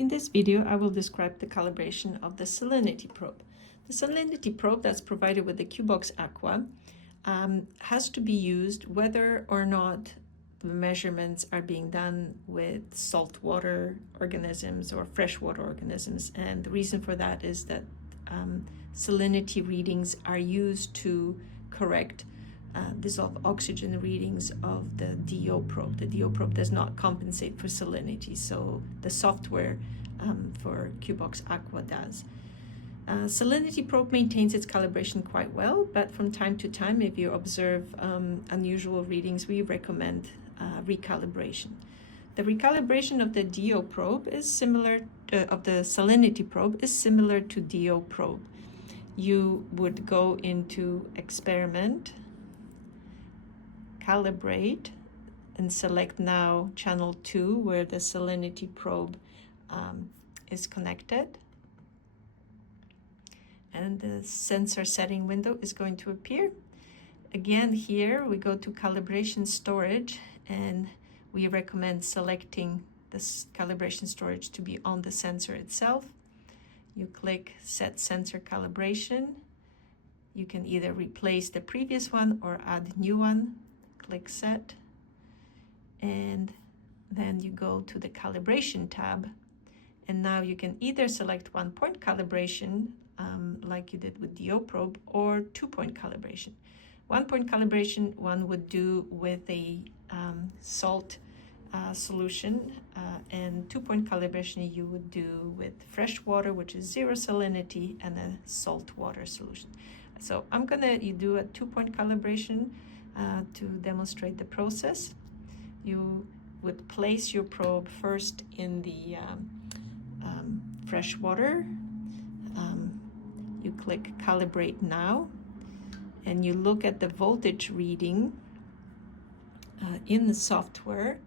In this video, I will describe the calibration of the Salinity probe. The Salinity probe that's provided with the AQUA Aqua has to be used whether or not the measurements are being done with saltwater organisms or freshwater organisms. And the reason for that is that salinity readings are used to correct dissolved oxygen readings of the DO probe. The DO probe does not compensate for salinity, so the software for AQUA Aqua does. Salinity probe maintains its calibration quite well, but from time to time, if you observe unusual readings, we recommend recalibration. The recalibration of the DO probe is similar of the salinity probe is similar to DO probe. You would go into experiment, calibrate, and select now channel 2 where the salinity probe is connected, and the sensor setting window is going to appear. Again, here we go to calibration storage, and we recommend selecting this calibration storage to be on the sensor itself. You click set sensor calibration. You can either replace the previous one or add new one. Click set, and then you go to the calibration tab, and now you can either select 1-point calibration like you did with DO probe, or 2-point calibration. 1-point calibration one would do with a salt solution, and 2-point calibration you would do with fresh water, which is 0 salinity, and a salt water solution. So I'm gonna do a 2-point calibration to demonstrate the process. You would place your probe first in the fresh water. You click calibrate now, and you look at the voltage reading in the software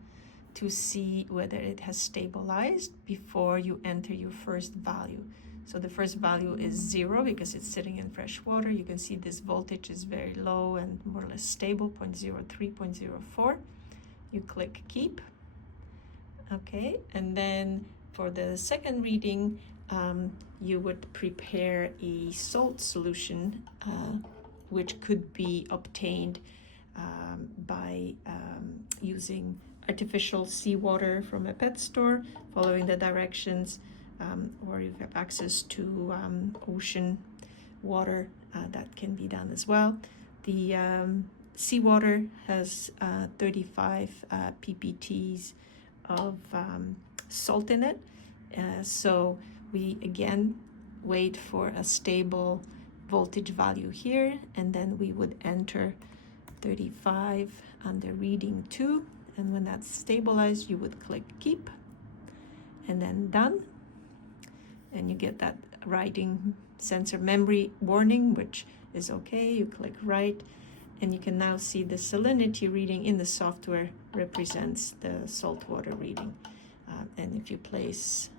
to see whether it has stabilized before you enter your first value. So the first value is 0 because it's sitting in fresh water. You can see this voltage is very low and more or less stable, 0.03, 0.04. You click keep. Okay, and then for the second reading, you would prepare a salt solution, which could be obtained by using artificial seawater from a pet store, following the directions, or if you have access to ocean water, that can be done as well. The seawater has 35 ppts of salt in it, so we again wait for a stable voltage value here, and then we would enter 35 under reading 2, and when that's stabilized you would click keep and then done, and you get that writing sensor memory warning, which is okay. You click write, and you can now see the salinity reading in the software represents the saltwater reading, and if you place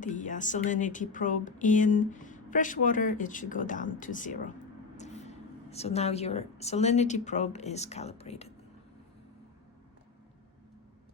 the salinity probe in fresh water, it should go down to 0. So now your salinity probe is calibrated.